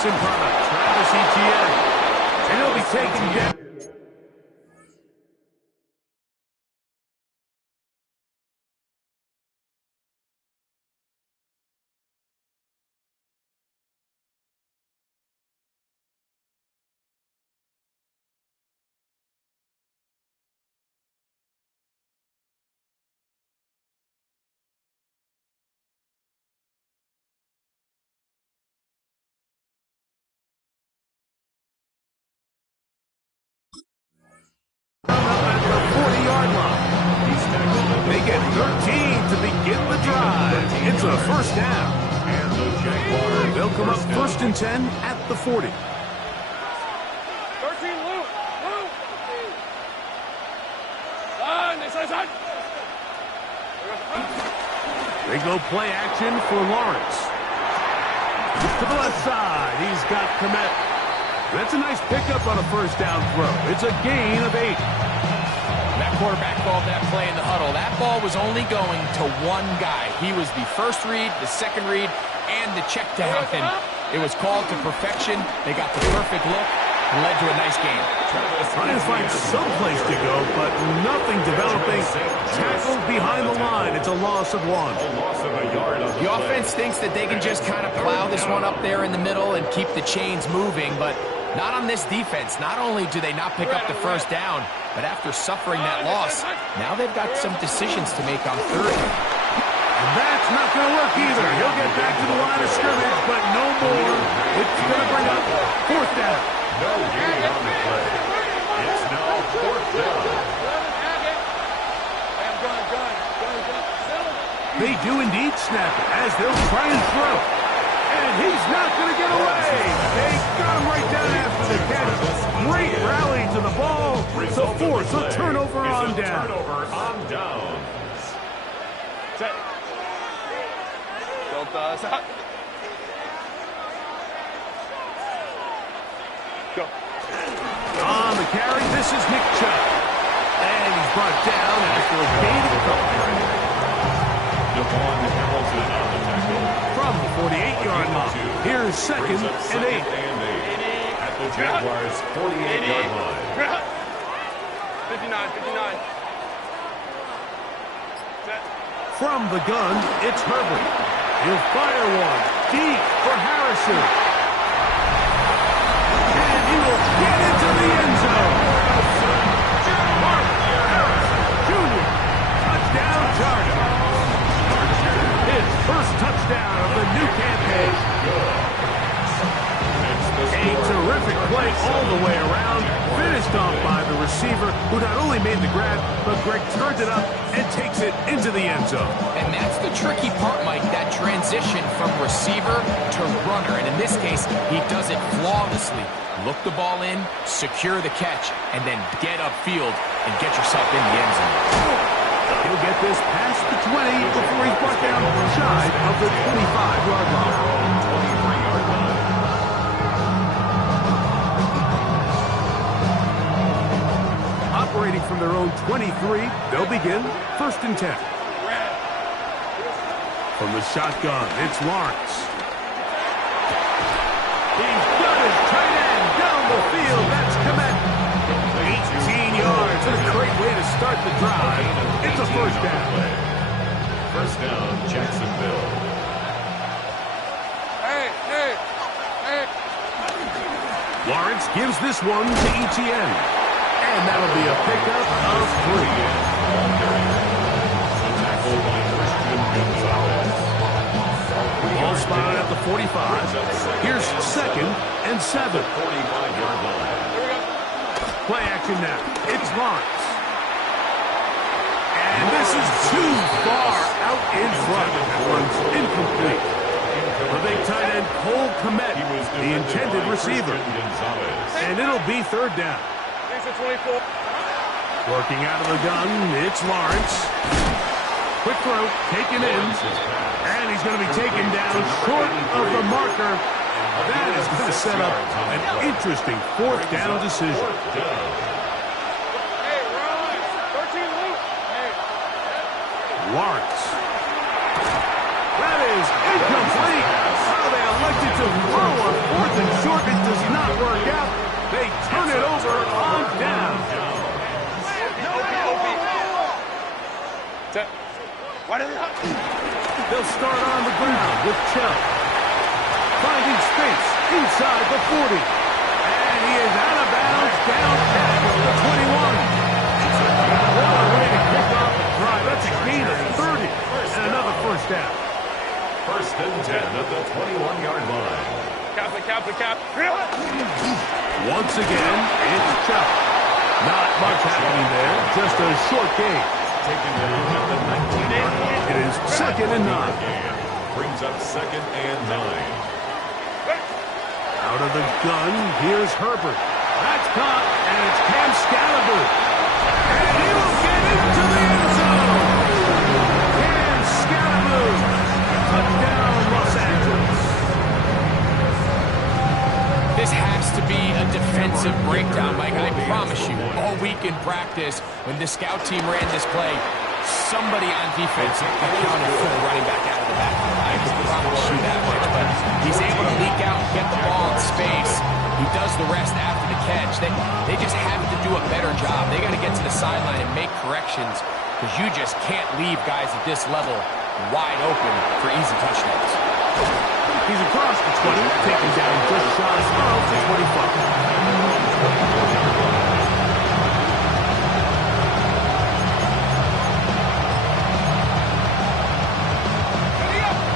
Lawrence in front of Travis Etienne. And he'll be taken down. At the 40-yard line. They get 13 to begin the drive. It's a first down. They'll come up first and 10 at the 40. 13, Luke. They go play action for Lawrence. To the left side, he's got Komet. That's a nice pickup on a first down throw. It's a gain of 8. That quarterback called that play in the huddle. That ball was only going to one guy. He was the first read, the second read, and the check down. And it was called to perfection. They got the perfect look and led to a nice game. Trying to find some place to go, but nothing developing. Tackled behind the line. It's a loss of 1. The offense thinks that they can just kind of plow this one up there in the middle and keep the chains moving, but not on this defense. Not only do they not pick up the first down, but after suffering that loss, now they've got some decisions to make on third. And that's not going to work either. He'll get back to the line of scrimmage, but no more. It's going to bring up fourth down. No gain on the play. It's now fourth down. They do indeed snap it as they'll try and throw. And he's not going to get away. They got him right down after the catch. Great rally to the ball to force a turnover on down. Set. Don't stop. Go. On the carry, this is Nick Cha. And he's brought down after a gain of a couple. From the 48-yard line, here's second and 8. At the Jaguars' 48-yard line. 59. Set. From the gun, it's Herbert. He'll fire one deep for Harrison. And he will get into the end zone. Junior, touchdown Charger. His first touchdown of the new campaign. A terrific play all the way around, finished off by the receiver, who not only made the grab, but Greg turns it up and takes it into the end zone. And that's the tricky part, Mike, that transition from receiver to runner. And in this case, he does it flawlessly. Look the ball in, secure the catch, and then get upfield and get yourself in the end zone. He'll get this past the 20 before he's brought down shy of the 25-yard line. Operating from their own 23, they'll begin first and 10. From the shotgun, it's Lawrence. He's got his tight end down the field. That's Komet. 18 yards and a great way to start the drive. It's a first down. First down, Jacksonville. Hey. Lawrence gives this one to Etienne. And that'll be a pickup of 3. Ball spotted at the 45. Here's second and 7. 45-yard line. Play action now. It's Lawrence. And this is too far out in front. That one's incomplete. The big tight end, Cole Komet, the intended receiver. And it'll be third down. 24. Working out of the gun, it's Lawrence. Quick throw, taken in. And he's going to be taken down short of the marker. That is going to set up an interesting fourth down decision. Hey, Ron. 13, Luke. Hey. Lawrence. That is incomplete. How they elected to throw on fourth and They turn it over on down. They'll start on the ground with Cha. Finding space inside the 40. And he is out of bounds down at the 21. What a way to kick off the drive. That's a gain of 30 and another first down. First and 10 at the 21-yard line. Cap. Once again, it's Cha. Not much happening there, just a short gain. Taking a look at the 19-yard line. It is second and 9. Brings up second and 9. Out of the gun, here's Herbert. That's caught, and it's Cam Scalaboo. And he will get into the end zone. Cam Scalaboo. Touchdown, Los Angeles. This has to be a defensive breakdown, Mike. I promise you, all week in practice, when the scout team ran this play, somebody on defense accounted for the running back out of the backfield. I can promise you that much. But he's able to leak out and get the ball in space. He does the rest after the catch. They just have to do a better job. They got to get to the sideline and make corrections because you just can't leave guys at this level wide open for easy touchdowns. He's across the 20, taken down just shy of the 25.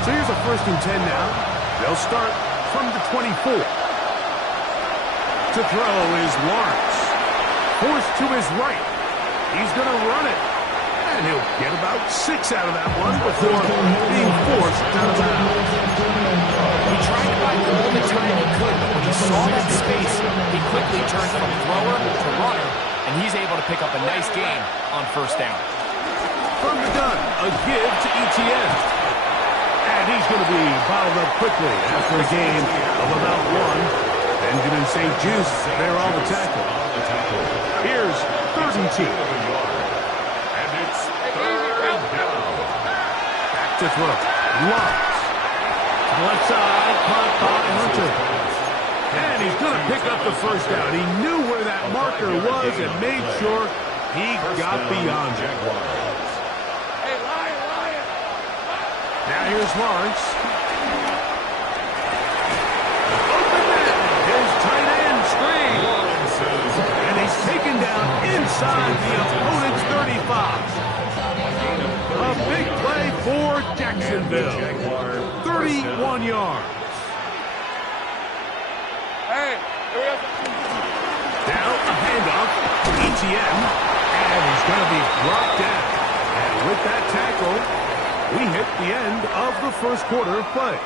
So here's a first and 10 now. They'll start from the 24. To throw is Lawrence. Forced to his right. He's going to run it. And he'll get about 6 out of that one before being forced out of bounds. He tried to buy all the time he could, but when he saw that space, he quickly turned from thrower to runner, and he's able to pick up a nice gain on first down. From the gun, a give to Etienne. And he's going to be bottled up quickly after a gain of about 1. Benjamin St. Just there on the tackle. Here's 3rd and 2. And it's third down. Back to throw. Lawrence. Left side, caught by Hunter. And he's going to pick up the first down. He knew where that marker was and made sure he got beyond it. Hey, Lion. Now here's Lawrence. Open man. His tight end screen. And he's taken down inside the opponent's 35. A big play for Jacksonville. 31 yards. Hey, here we go. Now a handoff. Etienne. And he's going to be brought down. And with that tackle, we hit the end of the first quarter of play.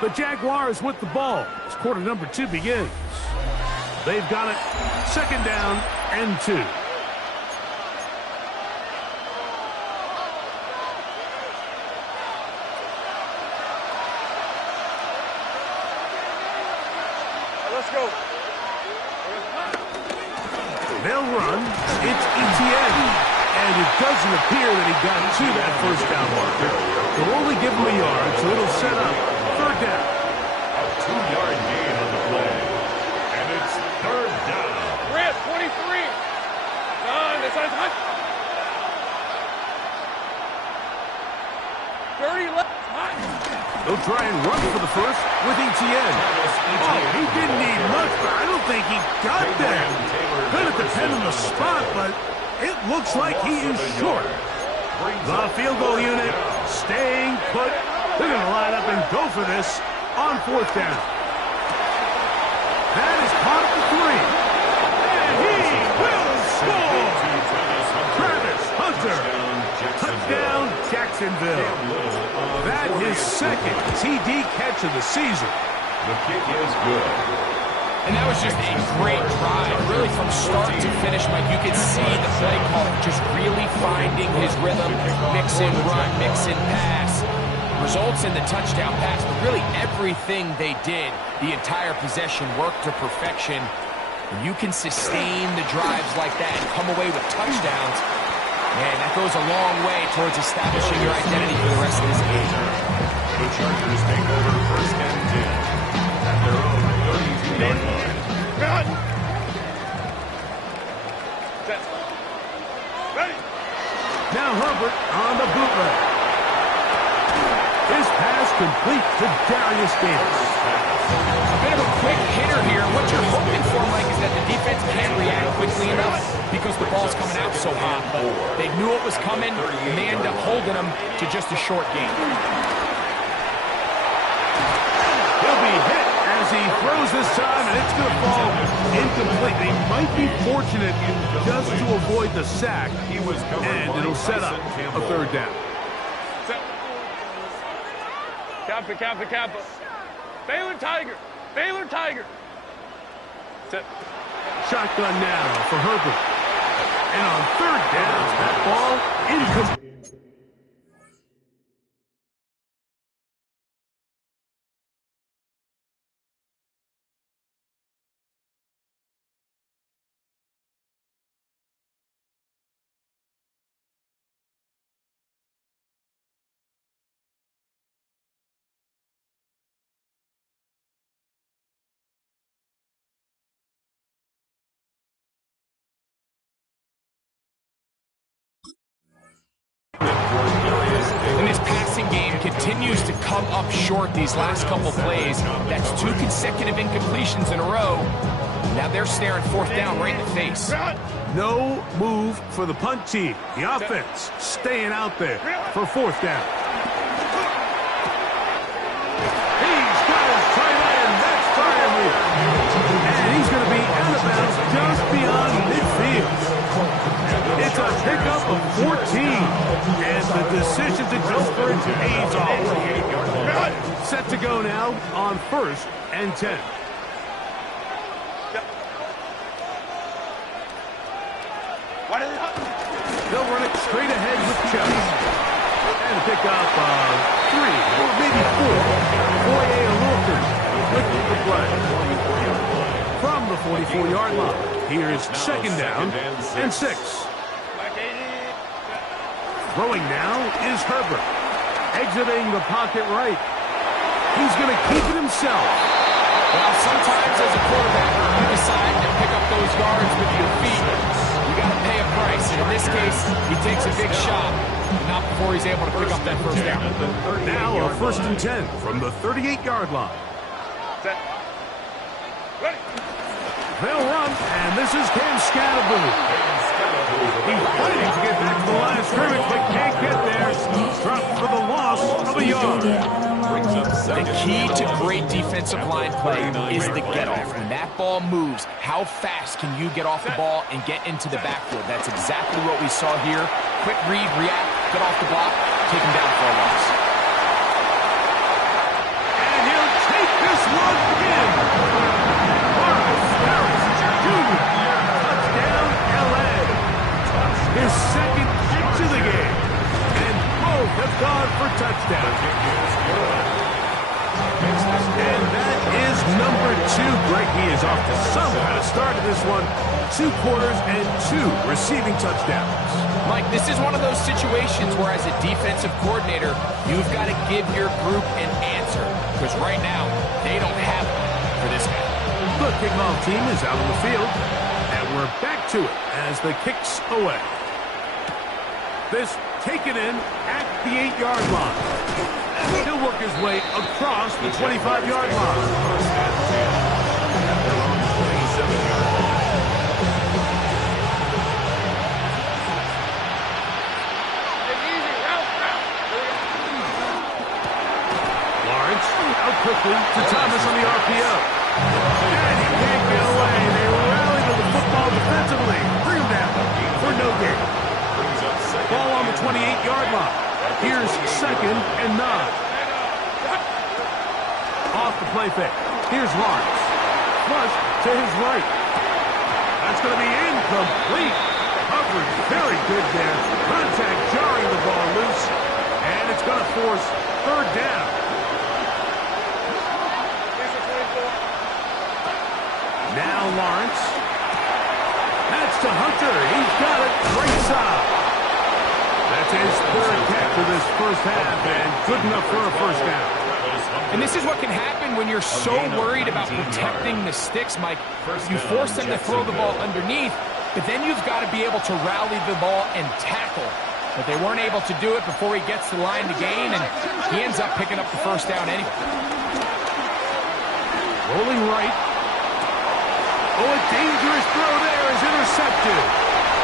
The Jaguars with the ball as quarter number 2 begins. They've got it 2nd down and 2. Let's go. They'll run. It's Etienne. And it doesn't appear that he got to that first down marker. They'll only give him a yard, so it'll set up 3rd down. A 2-yard gain on the play. And it's 3rd down. We're at 23. Done. This is hot. 30 left. Hot. They'll try and run for the first with Etienne. Oh, he didn't need much, but I don't think he got there. Going to depend on the spot, but it looks like he is short. The field goal unit staying put. They're going to line up and go for this on 4th down. That is caught at the 3. And he will score. Travis Hunter. Touchdown, Jacksonville. That is 2nd TD catch of the season. The kick is good. And that was just a great drive. Really from start to finish, Mike, you could see the play caller just really finding his rhythm. Mix and run, mix and pass. Results in the touchdown pass. But really everything they did, the entire possession, worked to perfection. When you can sustain the drives like that and come away with touchdowns, man, that goes a long way towards establishing your identity for the rest of this game. The Chargers take over 1st and 10 at their own Darius Davis. A bit of a quick hitter here. What you're hoping for, Mike, is that the defense can't react quickly enough because the ball's coming out so hot. But they knew it was coming, and they end up holding them to just a short game. He'll be hit as he throws this time, and it's going to fall incomplete. They might be fortunate just to avoid the sack, and it'll set up a third down. Kappa. Baylor Tiger. Shotgun now for Herbert. And on third down, that ball incomplete. And this passing game continues to come up short these last couple plays. That's 2 consecutive incompletions in a row. Now they're staring fourth down right in the face. No move for the punt team. The offense staying out there for fourth down. He's got his tight end. That's fire move. And he's going to be out of bounds just beyond midfield. It's a pickup of 14. And the decision to go for it pays off. Set to go now on 1st and 10. They'll run it straight ahead with Cha. And pick up 3 or maybe 4. Boye Wilkins with the play. From the 44-yard line, here's second down and 6. Throwing now is Herbert. Exiting the pocket right. He's going to keep it himself. Well, sometimes as a quarterback, you decide to pick up those yards with your feet. You got to pay a price. And in this case, he takes a big shot, not before he's able to pick up that first down. Now a 1st and 10 from the 38-yard line. They'll run, and this is Cam Scatterboom. He's fighting to get back to the line of scrimmage, but can't get there. Dropped for the loss of a yard. The key to great defensive line play is the get-off. When that ball moves, how fast can you get off the ball and get into the backfield? That's exactly what we saw here. Quick read, react, get off the block, take him down for a loss. And he'll take this one in. Touchdown, L.A. His second catch of the game. And both have gone for touchdowns. And that is number 2. Greg, he is off to some kind of start in this one. 2 quarters and 2 receiving touchdowns. Mike, this is one of those situations where as a defensive coordinator, you've got to give your group an answer. Because right now, they don't have it for this guy. The kickoff team is out on the field. And we're back to it as the kick's away. This taken in at the 8-yard line. He'll work his way across the 25-yard line. Lawrence out quickly to Thomas on the RPO. And he can't get away. They rally to the football defensively. Bring him down for no gain. Ball on the 28-yard line. Here's second and 9. Off the play fake. Here's Lawrence. Flush to his right. That's going to be incomplete. Covered very good there. Contact jarring the ball loose. And it's going to force third down. Now Lawrence. That's to Hunter. He's got it. Great side. That's his third catch of this first half, and good enough for a first down. And this is what can happen when you're so worried about protecting the sticks, Mike. You force them to throw the ball underneath, but then you've got to be able to rally the ball and tackle but they weren't able to do it before he gets to the line to gain, and he ends up picking up the first down anyway. Rolling right. Oh, a dangerous throw there is intercepted.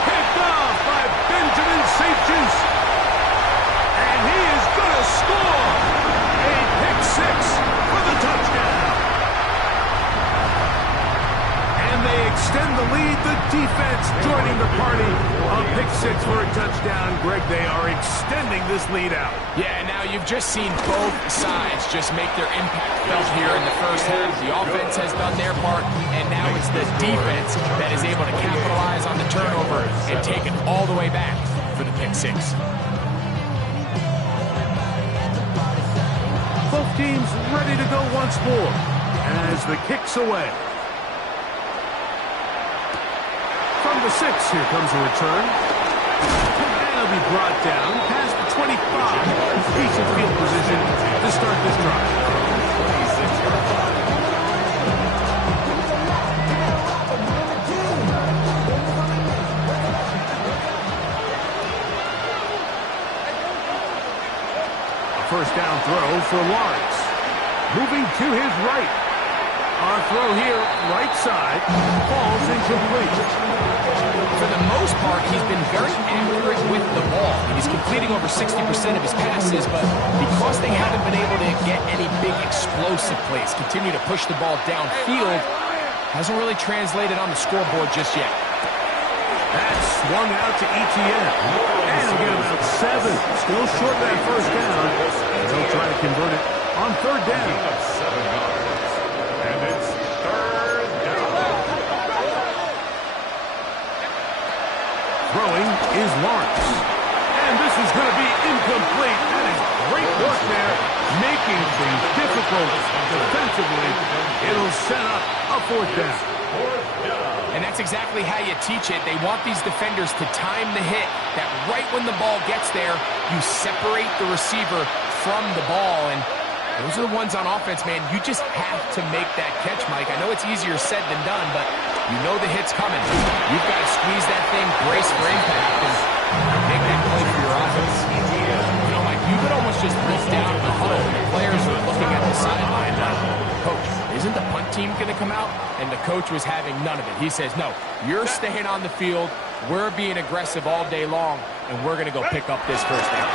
Picked off by Benjamin St. Just. And he is going to score. A pick six for the touchdown. And they extend the lead. The defense joining the party. A pick six for a touchdown. Greg, they are extending this lead out. Yeah, now you've just seen both sides just make their impact felt here in the first half. The offense has done their part, and now it's the defense that is able to capitalize on the turnover and take it all the way back for the pick six. Both teams ready to go once more as the kick's away. From the 6, here comes a return. And he'll be brought down past the 25. Decent field position to start this drive. A first down throw for Lawrence. Moving to his right. Our throw here, right side, falls incomplete. For the most part, he's been very accurate with the ball. He's completing over 60% of his passes, but because they haven't been able to get any big explosive plays, continue to push the ball downfield, hasn't really translated on the scoreboard just yet. That's swung out to ETN. And he'll get about 7. Still short that first down. They'll try to convert it on third down. 7 yards. And it's third down. Throwing is Lawrence. And this is going to be incomplete. That is great work there, making things difficult defensively. It'll set up a fourth down. And that's exactly how you teach it. They want these defenders to time the hit, that right when the ball gets there, you separate the receiver from the ball. And those are the ones on offense, man. You just have to make that catch, Mike. I know it's easier said than done, but you know the hit's coming. You've got to squeeze that thing, brace for impact, and make that play for your offense. You know, Mike, you could almost just look down at the huddle. The players are looking at the sideline like, Coach, isn't the punt team going to come out? And the coach was having none of it. He says, no, you're staying on the field. We're being aggressive all day long, and we're going to go pick up this first down.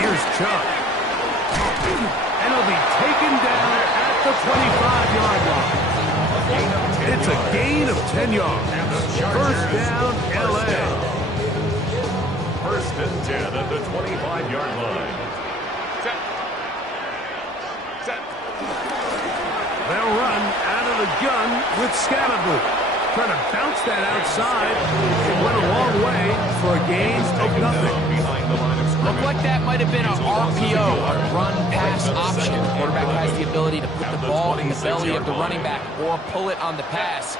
Here's Cha. And he'll be taken down at the 25-yard line. It's a gain of 10 yards. First down, L.A. First and 10 at the 25-yard line. Set. They'll run out of the gun with Scatterboot. Trying to bounce that outside. It went a long way for a gain of nothing. Looked like that might have been an RPO, a run-pass option. The quarterback has the ability to put the ball in the belly of the running back or pull it on the pass.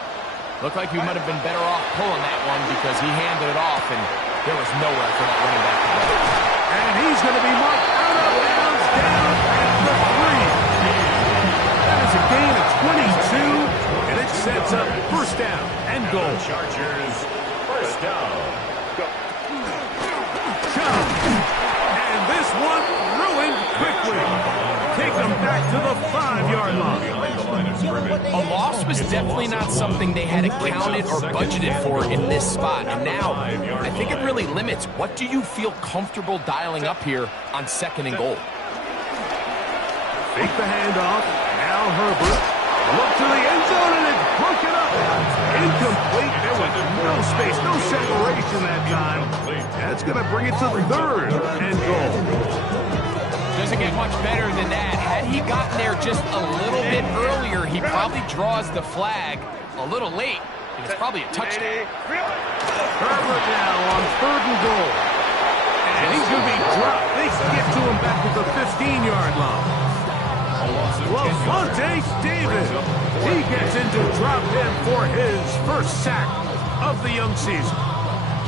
Looked like he might have been better off pulling that one because he handed it off, and there was nowhere for that running back to go. And he's going to be marked out of bounds down at the 3. That is a gain of 22, and it sets up first down and goal. Chargers, first down. And this one ruined quickly. Take them back to the 5-yard line. A loss was definitely not something they had accounted or budgeted for in this spot. And now, I think it really limits what do you feel comfortable dialing up here on second and goal. Fake the handoff. Now Herbert. Look to the end zone, and it's broken up. Incomplete. There was no space, no separation that time. That's going to bring it to third and goal. Doesn't get much better than that. Had he gotten there just a little bit earlier, he probably draws the flag a little late. And it's probably a touchdown. Herbert now on third and goal. And he's going to be dropped. They get to him back at the 15-yard line. LaFonte David. He gets into drop in for his first sack of the young season.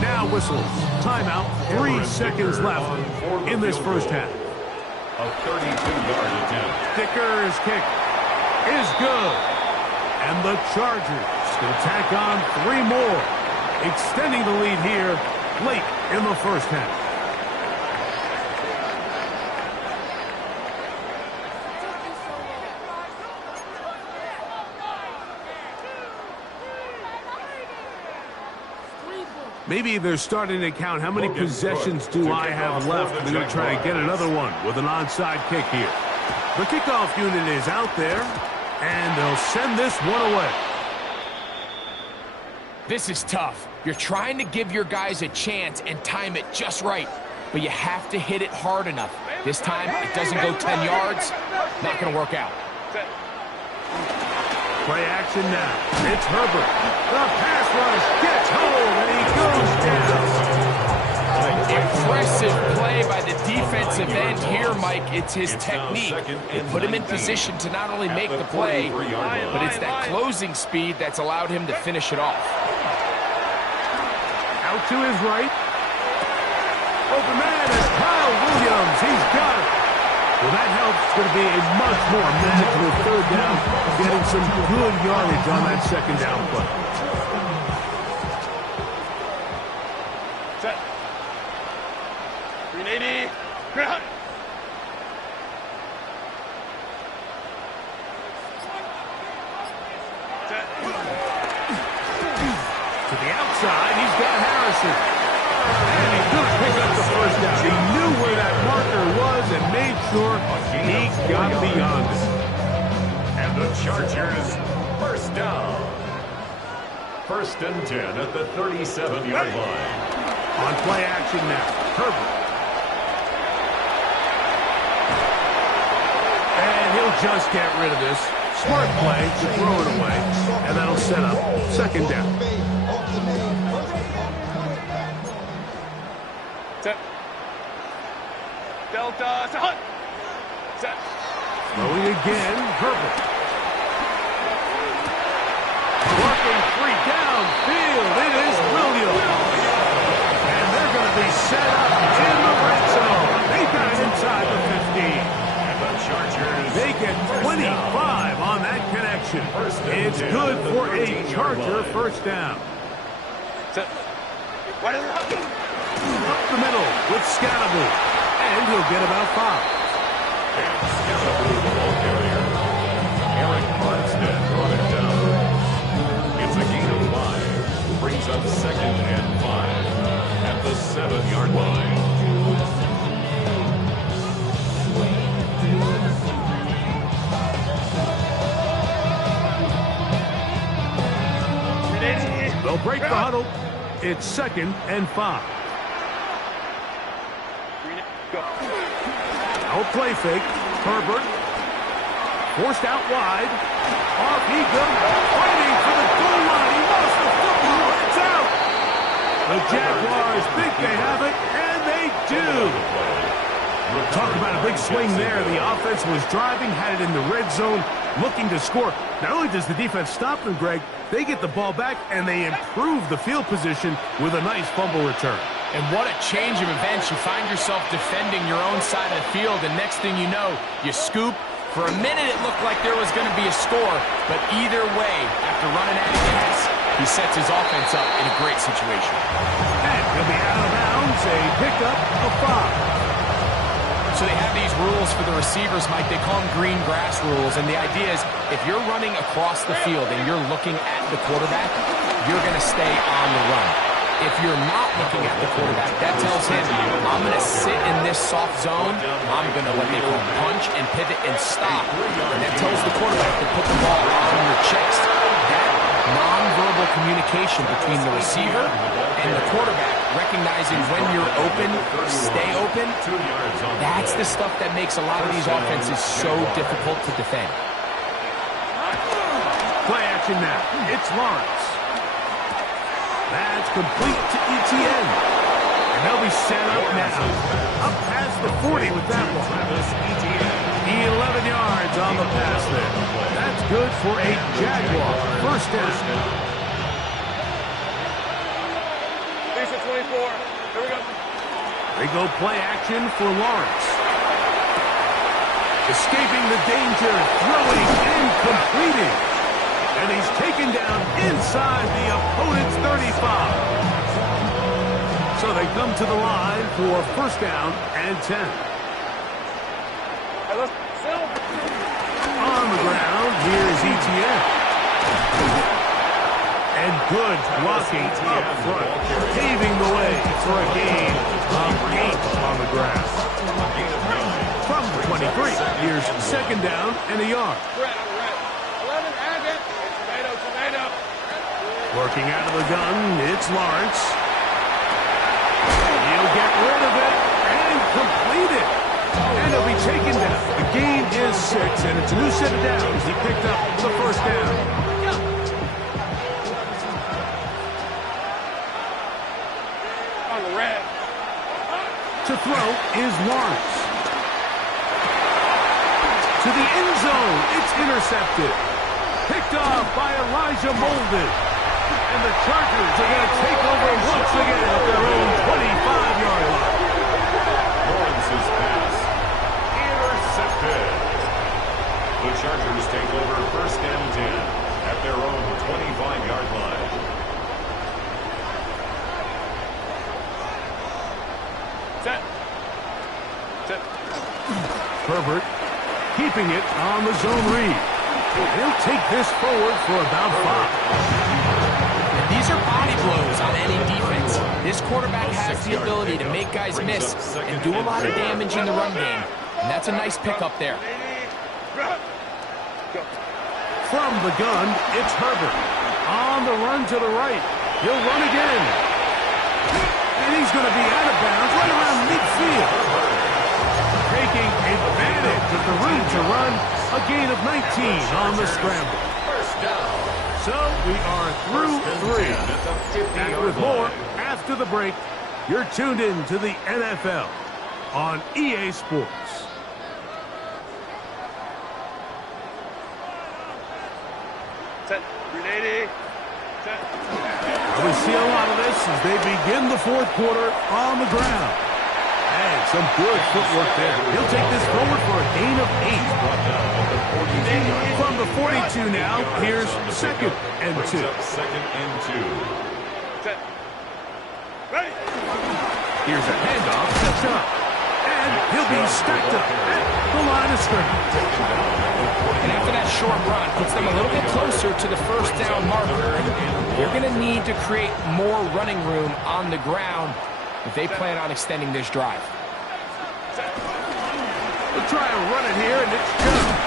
Now whistles. Timeout. 3 seconds left in this first half. A 32-yard attempt. Dicker's kick is good. And the Chargers will tack on 3 more, extending the lead here late in the first half. Maybe they're starting to count how many possessions do I have left. They're going to try to get another one with an onside kick here. The kickoff unit is out there, and they'll send this one away. This is tough. You're trying to give your guys a chance and time it just right, but you have to hit it hard enough. This time, it doesn't go 10 yards. Not going to work out. Play action now. It's Herbert. The pass rush gets home, and he goes down. Impressive play by the defensive end here, Mike. It's his technique. It put him in position to not only make the play, but it's that closing speed that's allowed him to finish it off. Out to his right. Open man is Kyle Williams. He's got it. Well, that helps. It's going to be a much more manageable third down, getting some good yardage on that second down play. Set. 380. Ground. Set. To the outside, he's got Harrison. And he could pick up the first down. He knew where that marker was and made sure he got beyond it. And the Chargers, first down. 1st and 10 at the 37-yard line. On play action now, Herbert. And he'll just get rid of this. Smart play to throw it away, and that'll set up second down. Set. Delta. Set. Set. Throwing again, Herbert. Working free downfield. It is Williams. And they're going to be set up in the red zone. They got it inside the 15. And the Chargers They get 25 on that connection. It's good for a Charger first down. Set. Right in the Up the middle with Scalaboo. And he'll get about 5. and Scalaboo, the ball carrier. Eric Armstead brought it down. It's a gain of 5. Brings up 2nd and 5 at the 7-yard line. They'll break the huddle. It's 2nd and 5. Go. Out play fake. Herbert. Forced out wide. Off he goes. Fighting for the goal line. He lost the football. It's out. The Jaguars think they have it, and they do. Talk about a big swing there. The offense was driving, had it in the red zone, looking to score. Not only does the defense stop them, Greg, they get the ball back, and they improve the field position with a nice fumble return. And what a change of events. You find yourself defending your own side of the field, and next thing you know, you scoop. For a minute, it looked like there was going to be a score, but either way, after running out of gas, he sets his offense up in a great situation. And he'll be out of bounds, a pickup of 5. So they have these rules for the receivers, Mike. They call them green grass rules, and the idea is if you're running across the field and you're looking at the quarterback, you're going to stay on the run. If you're not looking at the quarterback, that tells him, I'm going to sit in this soft zone. I'm going to what they call punch and pivot and stop. And that tells the quarterback to put the ball on your chest. That nonverbal communication between the receiver and the quarterback, recognizing when you're open, stay open, that's the stuff that makes a lot of these offenses so difficult to defend. Play action now. It's Lawrence. That's complete to Etienne. And they'll be set up now. Up past the 40 with that one. 11 yards on the pass there. That's good for a Jaguar first down. Lisa 24. Here we go. They go play action for Lawrence. Escaping the danger, throwing and completing. And he's taken down inside the opponent's 35. So they come to the line for first down and 10. Hey, let's settle. On the ground, here's Etienne. And Good blocking up front, paving the way for a gain of 8 on the ground. From the 23, here's second down and a yard. Red, 11, and it. Tomato. Working out of the gun, it's Lawrence. He'll get rid of it and complete it. And he'll be taken down. The gain is 6, and it's a new set of downs. He picked up the first down. On the red. To throw is Lawrence. To the end zone, it's intercepted. Picked off by Elijah Molden. And the Chargers are going to take over once again at their own 25-yard line. Lawrence's pass intercepted. The Chargers take over first and 10 at their own 25-yard line. Set. Herbert keeping it on the zone read. He'll take this forward for about 5. And these are body blows on any defense. This quarterback has the ability to make guys miss and do a lot of damage in the run game. And that's a nice pickup there. From the gun, it's Herbert. On the run to the right. He'll run again. And he's going to be out of bounds right around midfield. Taking advantage of the room to run, a gain of 19 on the scramble. So we are through 3. And with more after the break, you're tuned in to the NFL on EA Sports. Set. 380. Set. We see a lot of this as they begin the fourth quarter on the ground. And some good footwork there. He'll take this forward for a gain of 8. From the 42 now, here's second and 2. Second and 2. Set. Ready. Here's a handoff, sets up. And he'll be stacked up at the line of scrimmage. And after that short run, puts them a little bit closer to the first down marker. They're going to need to create more running room on the ground if they plan on extending this drive. They'll try and run it here, and it's Joe.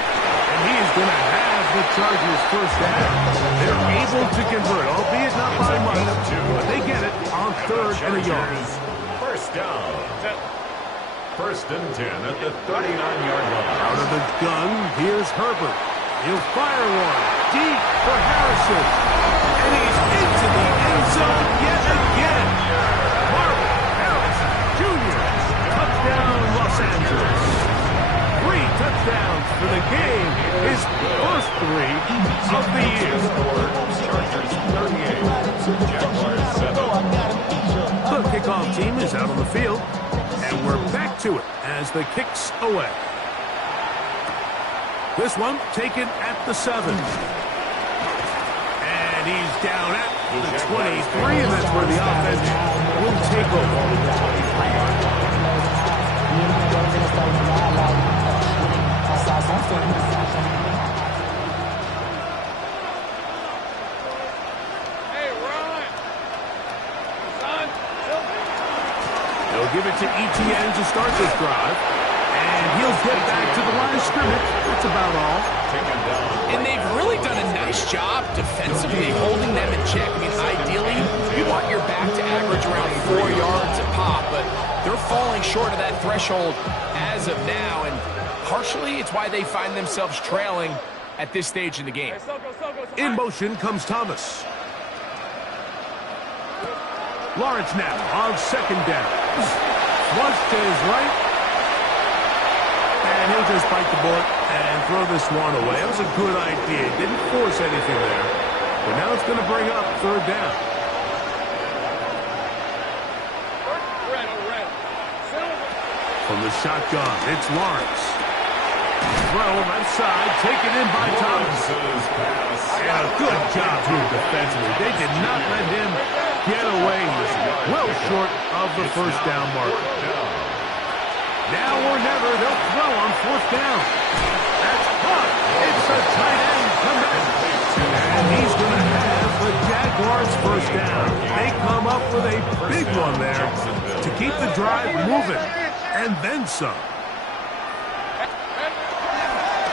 And he is going to have the Chargers first down. They're able to convert, albeit not by much, but they get it on third and a yard. First down. First and 10 at the 39-yard line. Out of the gun, here's Herbert. He'll fire one deep for Harrison. And he's into the end zone yet again. Marvin Harrison Jr. Touchdown, Los Angeles. 3 touchdowns for the game. His first 3 of the year. Chargers 38. Jaguars 7. The kickoff team is out on the field. And we're back to it as the kick's away. This one taken at the 7. And he's down at the 23, and that's where the offense will take over. Hey, Ron. Son. They'll give it to ETN to start this drive. And he'll get back to the line of scrimmage. That's about all. And they've really done a nice job defensively holding them in check. I mean, ideally, you want your back to average around 4 yards a pop, but they're falling short of that threshold as of now, and partially it's why they find themselves trailing at this stage in the game. In motion comes Thomas. Lawrence now on second down. Once to his right. And he'll just bite the bullet and throw this one away. That was a good idea. Didn't force anything there. But now it's going to bring up third down. From the shotgun, it's Lawrence. Throw left side, taken in by Thomas. And a good job here defensively. They did not let him get away. He's well short of the first down marker. Now or never, they'll throw on fourth down. That's caught. It's a tight end comeback. And he's going to have the Jaguars yards first down. They come up with a big one there to keep the drive moving, and then some.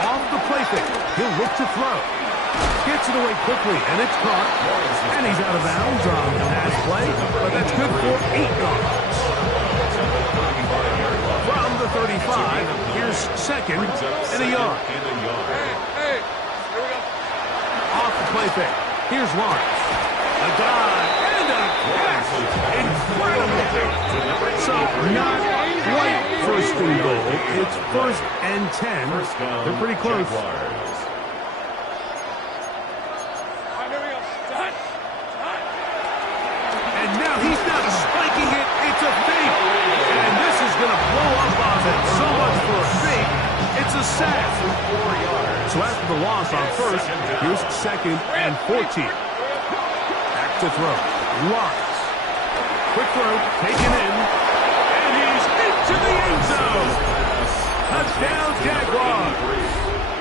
Off the play fake, he'll look to throw. Gets it away quickly, and it's caught. And he's out of bounds on the pass play, but that's good for 8 yards. From the 35, here's second and a yard. Hey, here we go. Off the play fake, here's Lawrence. A dive and a catch. Incredible. So not quite first and goal. It's first and 10. They're pretty close. And now he's not spiking it. It's a fake. And this is going to blow up on them. So much for a fake. It's a sack. So after the loss on first, here's second and 14. Back to throw. Lawrence. Quick throw. Taken in. And he's into the end zone. Touchdown, Jaguars.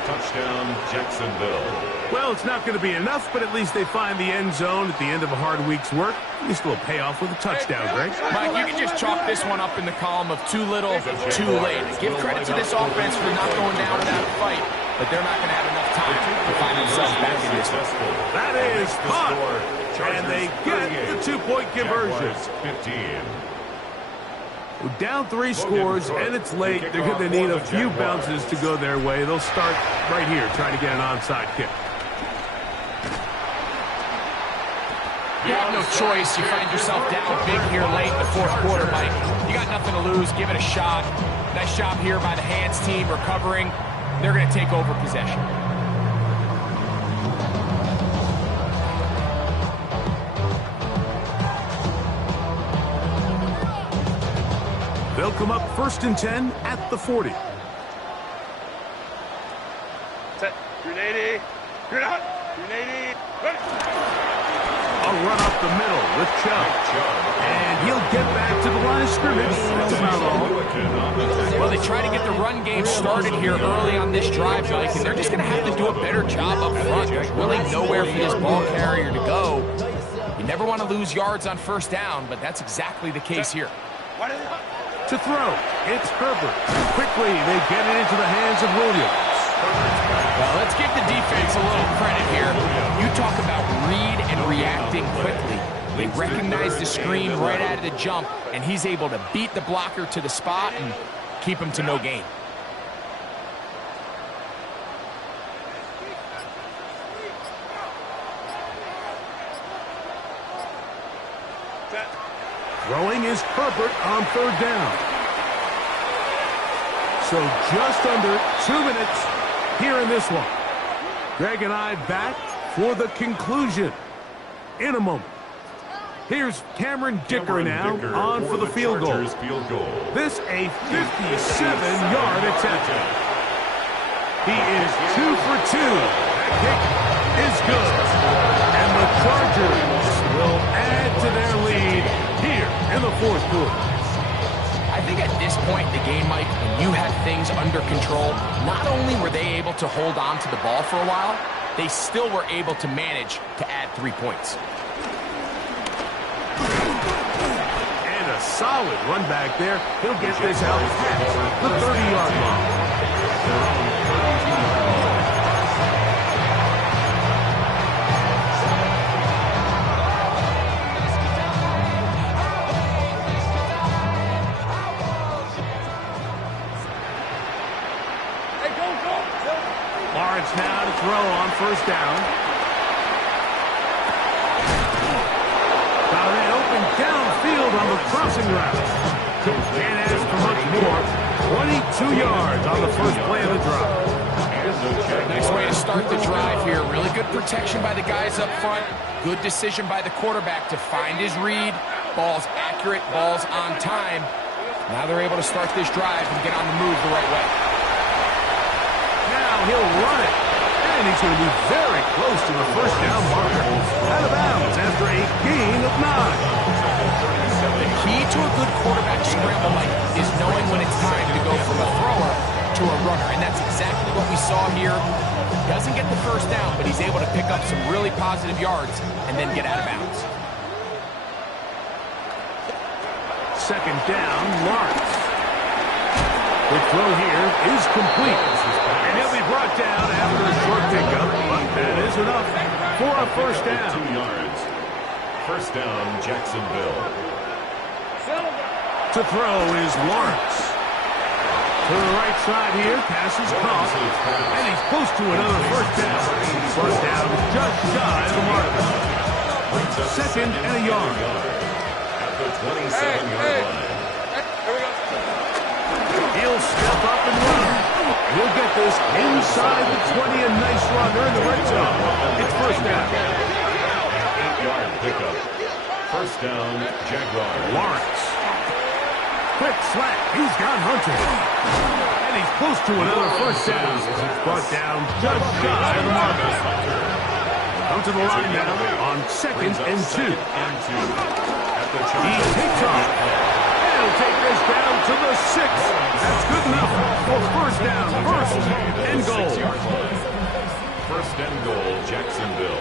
Touchdown, Jacksonville. Well, it's not going to be enough, but at least they find the end zone at the end of a hard week's work. At least a little payoff with a touchdown, Greg. Mike, you can just chalk this one up in the column of too little, too late. Give credit to this offense for not going down without a fight, but they're not going to have enough time to find themselves back in this one. That is fun. And they get the 2-point conversion. 15. Down 3 scores, and it's late. They're going to need a few bounces to go their way. They'll start right here, trying to get an onside kick. You have no choice. You find yourself down big here late in the fourth quarter, Mike. You got nothing to lose. Give it a shot. Nice job here by the hands team recovering. They're going to take over possession. They'll come up first and 10 at the 40. Set. 380. You're out. 380. Ready. A run up the middle with Cha. And he'll get back to the line of scrimmage. That's about all. Well, they try to get the run game started here early on this drive, Mike, and they're just going to have to do a better job up front. There's really nowhere for this ball carrier to go. You never want to lose yards on first down, but that's exactly the case here. To throw, it's Herbert. Quickly, they get it into the hands of Williams. Well, let's give the defense a little credit here. You talk about read and reacting quickly. They recognize the screen right out of the jump, and he's able to beat the blocker to the spot and keep him to no gain. Throwing is Herbert on third down. So just under 2 minutes here in this one. Greg and I back for the conclusion in a moment. Here's Cameron Dicker now on for the field goal. This a 57-yard attempt. He is 2 for 2. That kick is good. And the Chargers will add to their lead here in the fourth quarter. I think at this point in the game, Mike, when you had things under control, not only were they able to hold on to the ball for a while, they still were able to manage to add 3 points. And a solid run back there. He'll get this out past the 30-yard line. Lawrence now to throw on first down. Got a man open downfield on the crossing route. Can't ask for much more. 22 yards on the first play of the drive. Nice way to start the drive here. Really good protection by the guys up front. Good decision by the quarterback to find his read. Ball's accurate, ball's on time. Now they're able to start this drive and get on the move the right way. Now he'll run it. And he's going to be very close to the first down marker. Out of bounds after a gain of 9. The key to a good quarterback scramble, Mike, is knowing when it's time to go from a thrower to a runner, and that's exactly what we saw here. Doesn't get the first down, but he's able to pick up some really positive yards and then get out of bounds. Second down, Lawrence. The throw here is complete. And he'll be brought down after a short pickup, but that is enough for a first down. 2 yards. First down, Jacksonville. To throw is Lawrence. To the right side here, pass is caught, and he's close to another first down. First down just shy of the marker. Second and a yard. At the 27-yard line. He'll step up and run. He'll get this inside the 20, a nice run. They're in the red zone. It's first down. 8-yard pickup. First down, Jaguars. Lawrence. Quick slant. He's got Hunter. And he's close to another first down. He's brought down just shy of the marker. Come to the line now on second and 2. He takes off. And he'll take this down to the 6. That's good enough for first down. First and goal. First and goal, Jacksonville.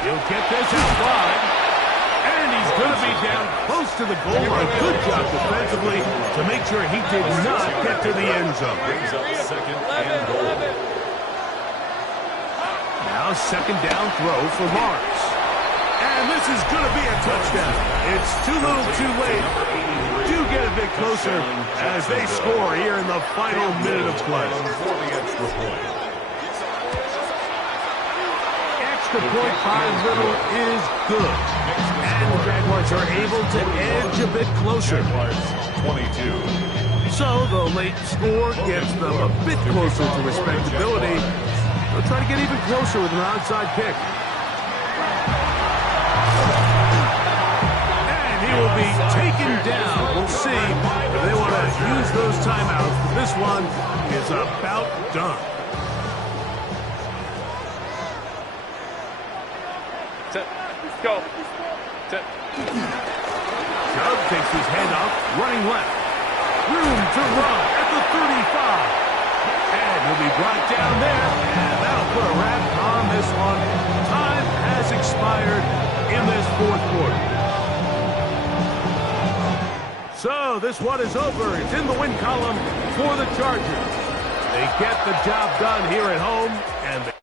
He'll get this out wide. And he's going to be down close to the goal. A good job defensively to make sure he did not get to the end zone. Brings up second and goal. Now second down throw for Lawrence. And this is going to be a touchdown. It's too little too late. Do get a bit closer as they score here in the final minute of play. For the extra point. Extra point by little is good. And the Jaguars are able to edge a bit closer. Jaguars 22. So the late score gets them a bit closer to respectability. They'll try to get even closer with an onside kick. And he will be taken down. We'll see if they want to use those timeouts. But this one is about done. Go. Chubb takes his handoff, running left. Room to run at the 35. And he'll be brought down there. And that'll put a wrap on this one. Time has expired in this fourth quarter. So this one is over. It's in the win column for the Chargers. They get the job done here at home.